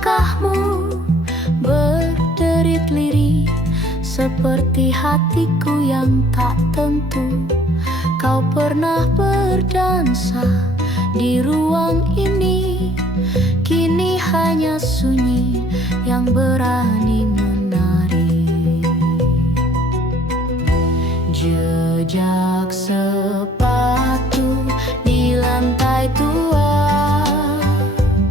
langkahmu berderit lirih, seperti hatiku yang tak tentu. Kau pernah berdansa di ruang ini, kini hanya sunyi yang berani menari. Jejak sepatu di lantai tua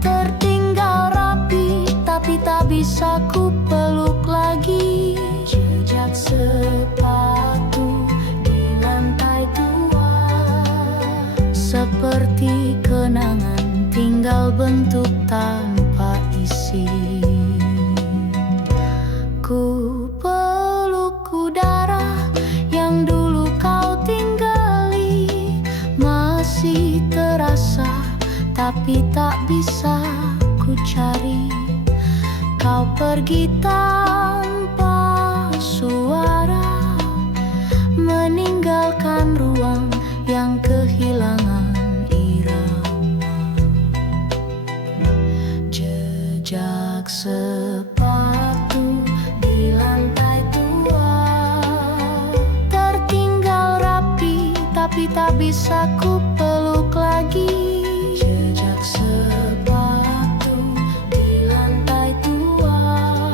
tertinggal rapi, tapi tak bisa ku peluk lagi. Jejak sepatu di lantai tua, seperti kenangan tinggal bentuk tanpa isi. Ku peluk udara yang dulu kau tinggali, masih terasa tapi tak bisa ku cari. Kau pergi tanpa suara, meninggalkan ruang yang kehilangan irama. Jejak sepatu di lantai tua tertinggal rapi, tapi tak bisa ku peluk lagi. Jejak sepatu di lantai tua,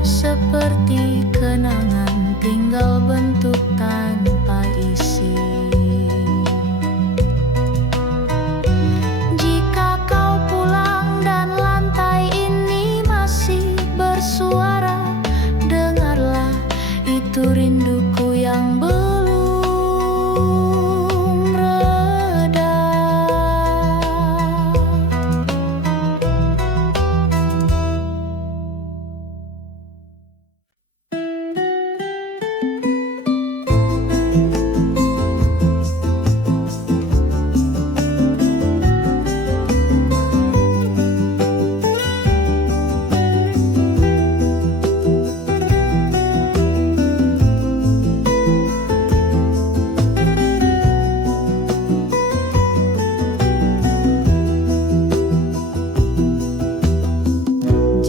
seperti kenangan tinggal bentuk tanpa isi. Jika kau pulang dan lantai ini masih bersuara, dengarlah itu rinduku yang belum reda.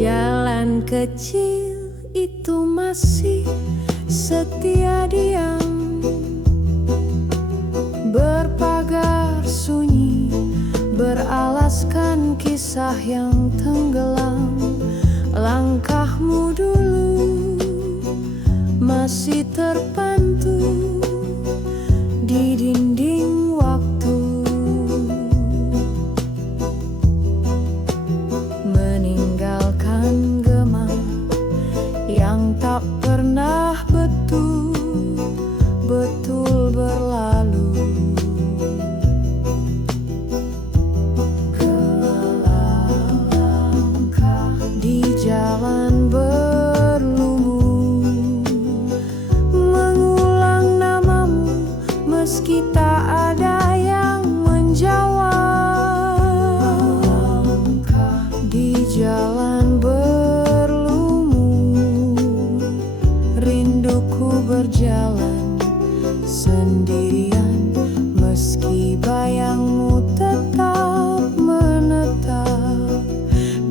Jalan kecil itu masih setia diam, berpagar sunyi, beralaskan kisah yang tenggelam. Langkahmu dulu masih terpantu di dinding waktu, meninggalkan gema yang tak pernah betul-betul berlalu. Langkah di jalan berlumur, mengulang namamu meski tak ada yang menjawab. Di jalan berlumur, rinduku berjalan sendirian, meski bayangmu tetap menetap.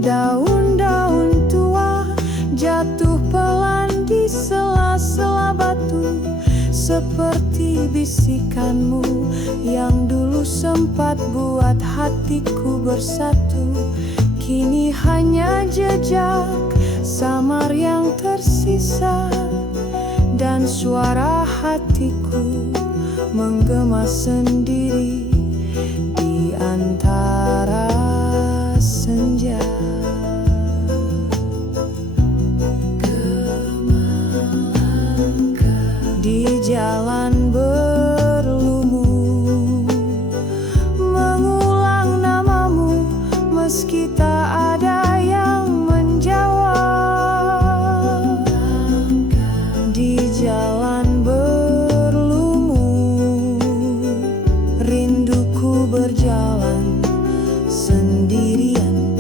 Daun-daun tua jatuh pelan di sela-sela batu, seperti bisikanmu yang dulu sempat buat hatiku bersatu. Kini hanya jejak samar yang tersisa, dan suara hatiku menggema sendiri di antara senja. Di jalan berlumur, mengulang namamu meski tak ada yang menjawab. Di jalan berlumur, rinduku berjalan sendirian,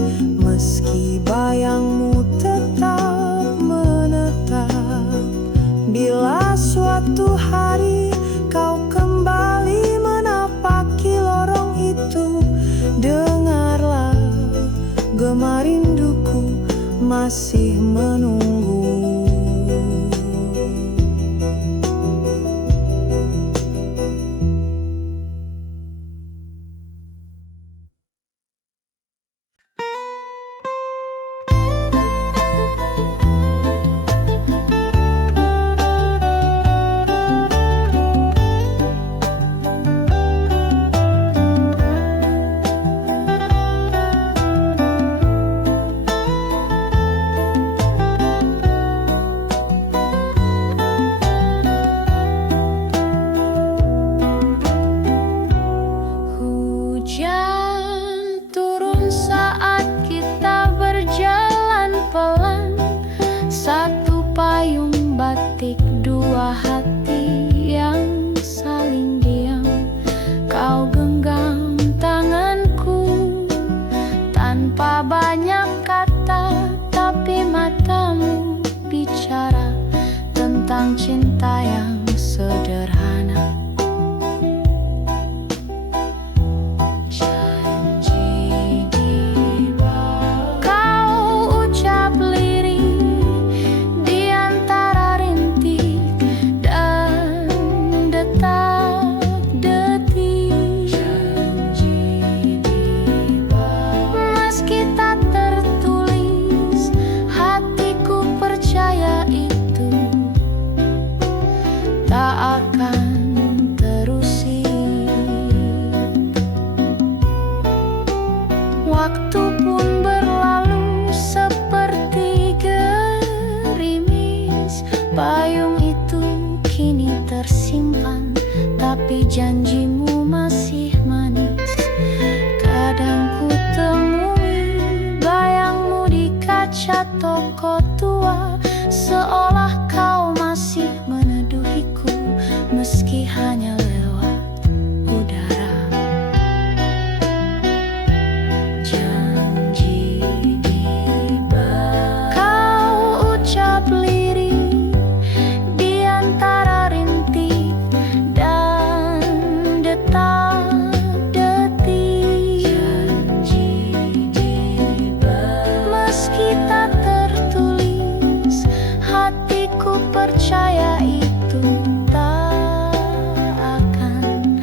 masih menunggu. Hujan turun saat kita berjalan pelan. Satu payung batik, dua hati yang saling diam. Kau genggam tanganku tanpa banyak kata, tapi matamu bicara tentang cinta yang sederhana. Waktu pun berlalu seperti gerimis. Payung itu kini tersimpan, tapi janjimu masih manis. Kadang ku temui bayangmu di kaca toko tua, seolah kau masih meneduhiku meski hanya lewat udara. Percaya itu tak akan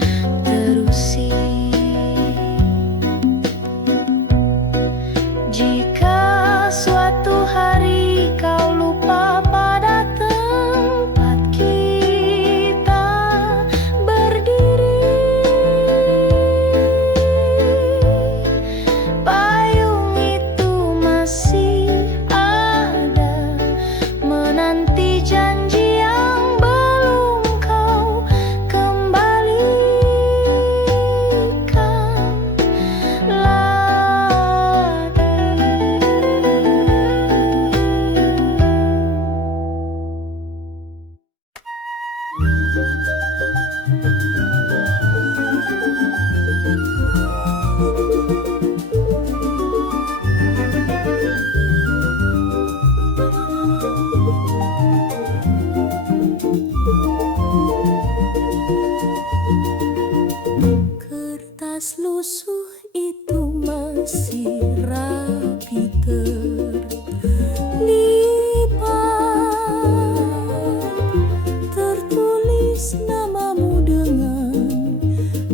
terusi. Jika suatu hari kau lupa pada tempat kita berdiri, payung itu masih ada menanti janji yang belum kau kembalikan lagi. Kertas lusuh itu masih rapi terlipat, tertulis namamu dengan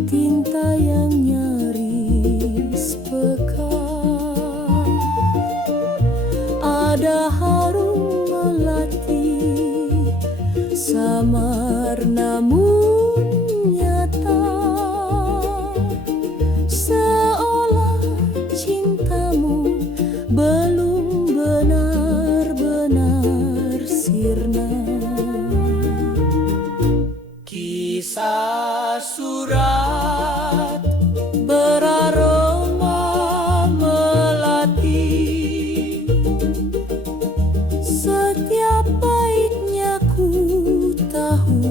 tinta yang nyaris pekat. Ada harum melati samar namun nyata, seolah cintamu belum benar-benar sirna. Kisah surat beraroma melati, setiap baiknya ku tahu,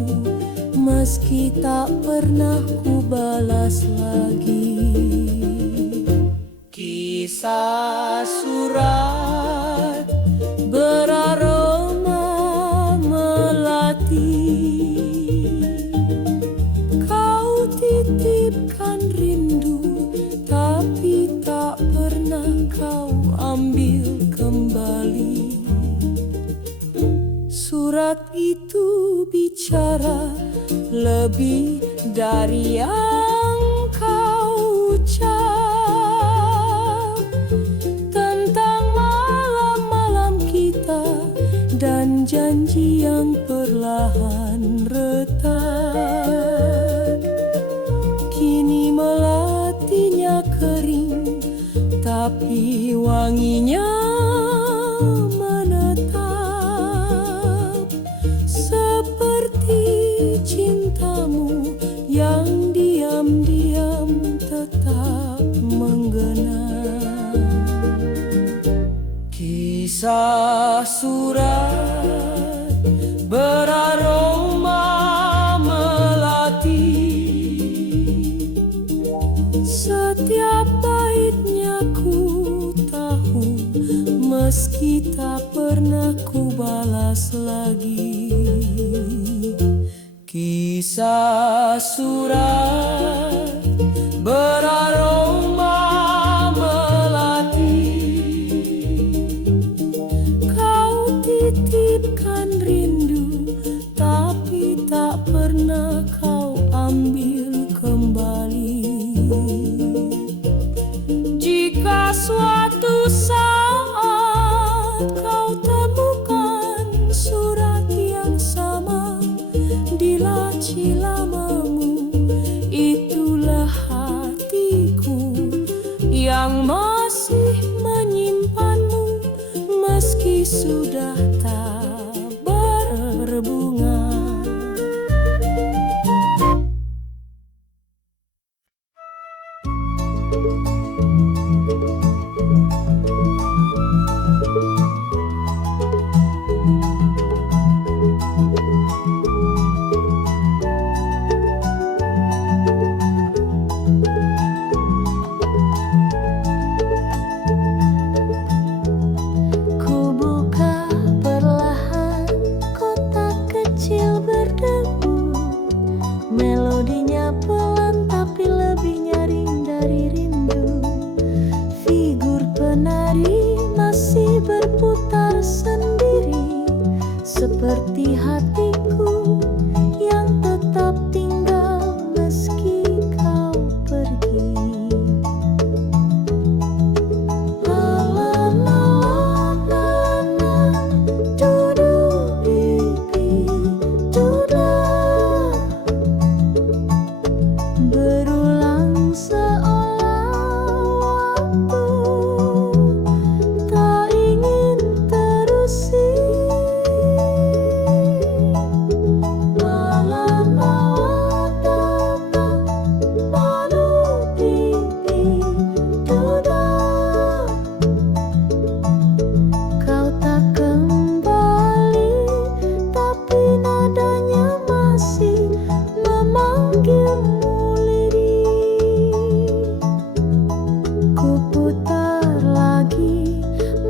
meski tak pernah ku balas lagi. Kisah surat beraroma melati, kau titipkan rindu, tapi tak pernah kau ambil kembali. Surat itu bicara lebih dari yang kau ucap, tentang malam-malam kita dan janji yang perlahan retak. Kini melatinya kering, tapi wanginya menetap, seperti cintamu yang diam-diam tetap menggenang. Kisah surat beraroma melati, setiap baitnya ku tahu, meski tak pernah ku balas lagi. Kisah surat beraroma melati, kau titipkan rindu, tapi tak pernah kau ambil kembali. Jika suatu saat kau temukan surat yang sama di laci lamamu, itulah hatiku yang masih menyimpanmu, meski sudah tak berbunga. Seperti hatiku yang tetap tinggal meski kau pergi. La la la la la, dudu pipi duda, berulang seolah waktu tak ingin terusi.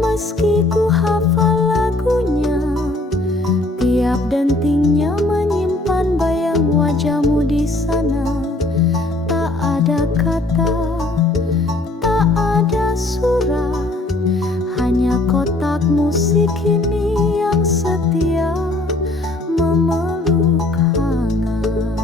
Meski ku hafal lagunya, tiap dentingnya menyimpan bayang wajahmu di sana. Tak ada kata, tak ada surat, hanya kotak musik ini yang setia memeluk hangat.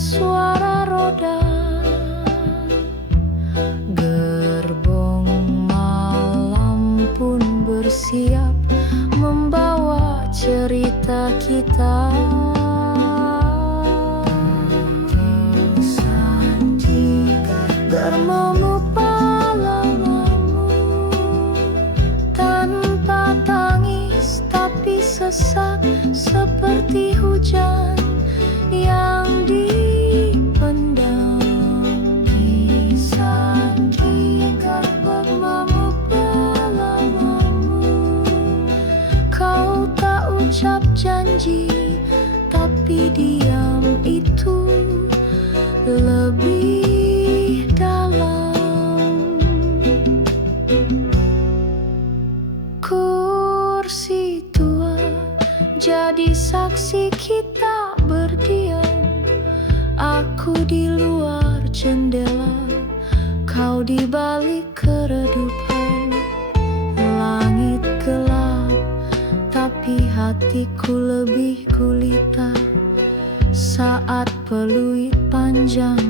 suara roda. Gerbong malam pun bersiap membawa cerita kita. Dermamu palamamu tanpa tangis tapi sesak seperti hujan yang dipendam. Kisah jika dermamu palamamu, kau tak ucap janji tapi diam itu lebih dalam. Kursi tua jadi saksi kita berdiam. Aku di luar jendela, kau di balik keredupan. Langit gelap, tapi hatiku lebih gulita saat peluit panjang